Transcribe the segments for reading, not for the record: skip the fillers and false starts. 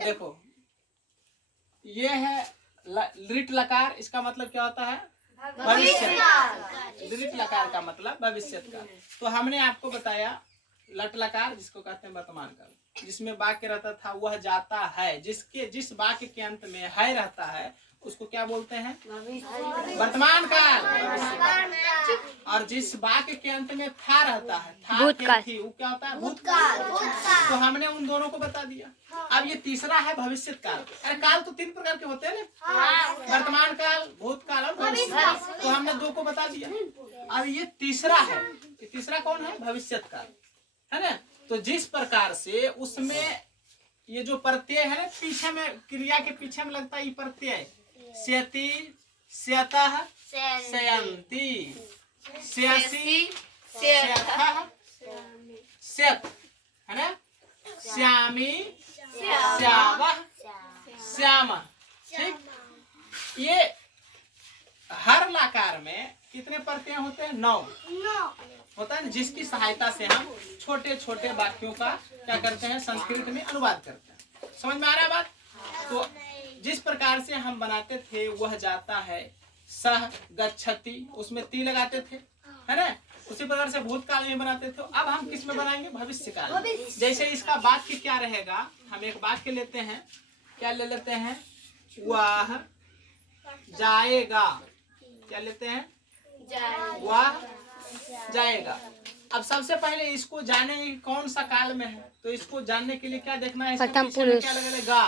देखो ये है लिट लकार, इसका मतलब क्या होता है? भविष्य। लिट लकार का मतलब भविष्य का। तो हमने आपको बताया लट लकार जिसको कहते हैं वर्तमान काल, जिसमें वाक्य रहता था वह जाता है, जिस वाक्य के अंत में है रहता है उसको क्या बोलते हैं? वर्तमान काल। और जिस वाक्य के अंत में था रहता है, था थी, वो क्या होता है? भूतकाल। तो हमने उन दोनों को बता दिया। अब ये तीसरा है भविष्य काल। अरे काल तो 3 प्रकार के होते हैं ना, वर्तमान काल, भूतकाल और भविष्य काल। तो हमने 2 को बता दिया। अब ये तीसरा है। ये तीसरा कौन है? भविष्य काल, है ना। तो जिस प्रकार से उसमें ये जो प्रत्यय है ना, पीछे में क्रिया के पीछे में लगता है ये प्रत्यय, स्यति, स्यतः, स्यन्ति, स्यसि, स्यथः, स्यत्, है ना, श्यामी, श्यावः, श्यामः। ठीक, ये हर लकार में कितने प्रत्यय होते हैं? 9 होता है ना, जिसकी सहायता से हम छोटे छोटे वाक्यों का क्या करते हैं? संस्कृत में अनुवाद करते हैं। समझ में आ रहा है बात? तो जिस प्रकार से हम बनाते थे वह जाता है, सह गच्छति, उसमें ती लगाते थे, है ना। उसी प्रकार से भूतकाल में बनाते थे। अब हम किस में बनाएंगे? भविष्य काल में। जैसे इसका वाक्य क्या रहेगा? हम एक वाक्य लेते हैं, क्या ले लेते हैं? वह जाएगा। क्या लेते हैं? वह जाएगा। अब सबसे पहले इसको जाने कौन सा काल में है, तो इसको जानने के लिए क्या देखना है? प्रथम पुरुष क्या लगेगा?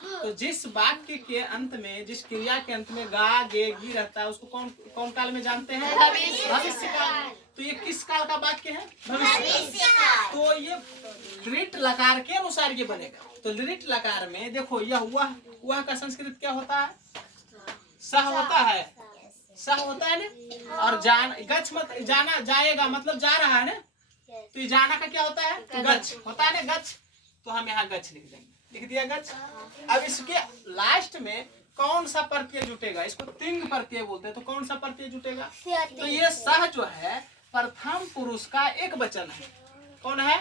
तो जिस वाक्य के अंत में, जिस क्रिया के अंत में गा गे गी रहता है उसको कौन काल में जानते हैं? भविष्य काल। तो ये किस काल का वाक्य है? भविष्य काल। तो ये लिट लकार के अनुसार ये बनेगा। तो लिट लकार में देखो यह वह का संस्कृत क्या होता है? सह होता है, सह होता है ना। और गच्छ मत जाना, जाएगा मतलब जा रहा है ना। तो ये जाना का क्या होता है? गच्छ होता है ना, गच्छ। तो हम यहाँ गच्छ लिख देंगे, लिख दिया गच्छ। अब इसके लास्ट में कौन सा प्रत्यय जुटेगा? इसको तिंग प्रत्यय बोलते हैं। तो कौन सा प्रत्यय जुटेगा? तो ये सह जो है प्रथम पुरुष का एक वचन है। कौन है?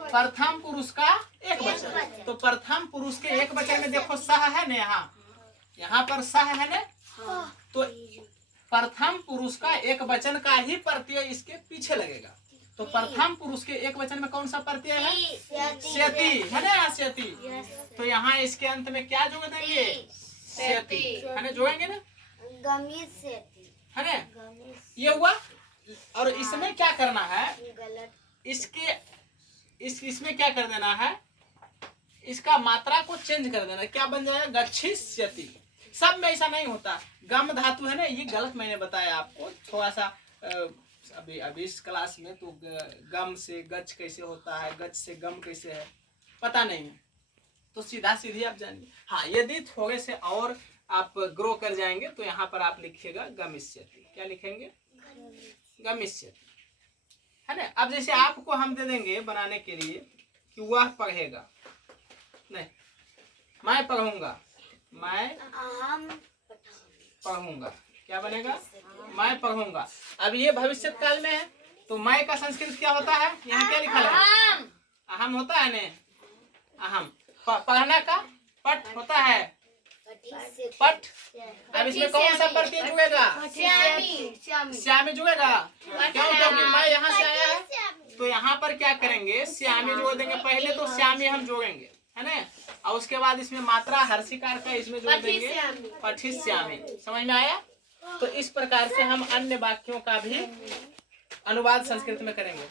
प्रथम पुरुष का एक वचन। तो प्रथम पुरुष के एक वचन में देखो सह है ना, यहाँ पर सह है ना। तो प्रथम पुरुष का एक वचन का ही प्रत्यय इसके पीछे लगेगा। तो प्रथम पुरुष के एक वचन में कौन सा प्रत्यय है? स्यति, है ना, स्यति। तो यहाँ इसके अंत में क्या जोड़ देंगे? स्यति, है ना, जोड़ेंगे ना, है ना। ये हुआ। और इसमें क्या करना है? इसमें क्या कर देना है? इसका मात्रा को चेंज कर देना। क्या बन जाएगा? गच्छिष्यति। सब में ऐसा नहीं होता। गम धातु है ना, ये गलत मैंने बताया आपको थोड़ा सा। अभी इस क्लास में तो गम से गच कैसे होता है, गच से गम कैसे है, पता नहीं है। तो सीधा सीधी आप जानिए। हाँ, यदि थोड़े से और आप ग्रो कर जाएंगे तो यहाँ पर आप लिखिएगा गमिष्यति। क्या लिखेंगे? गमिष्यति, है ना। अब जैसे आपको हम दे देंगे बनाने के लिए कि वह पढ़ेगा, नहीं, मैं पढ़ूंगा, मैं पढ़ूंगा। क्या बनेगा? मैं पढ़ूंगा। अब ये भविष्य काल में है, तो मैं का संस्कृत क्या होता है? यहाँ क्या लिखा है? अहम होता है ने, अहम। पढ़ना का पठ होता है, पठ। अब इसमें कौन सा प्रत्यय जुड़ेगा? श्यामी जुड़ेगा। क्यों? क्योंकि मैं यहाँ से आया है। तो यहाँ पर क्या करेंगे? श्यामी जोड़ देंगे। पहले तो श्यामी हम जोड़ेंगे, है ना, और उसके बाद इसमें मात्रा हर्षिकार का इसमें जोड़ देंगे, पठिष्यामि। समझ में आया? तो इस प्रकार से हम अन्य वाक्यों का भी अनुवाद संस्कृत में करेंगे।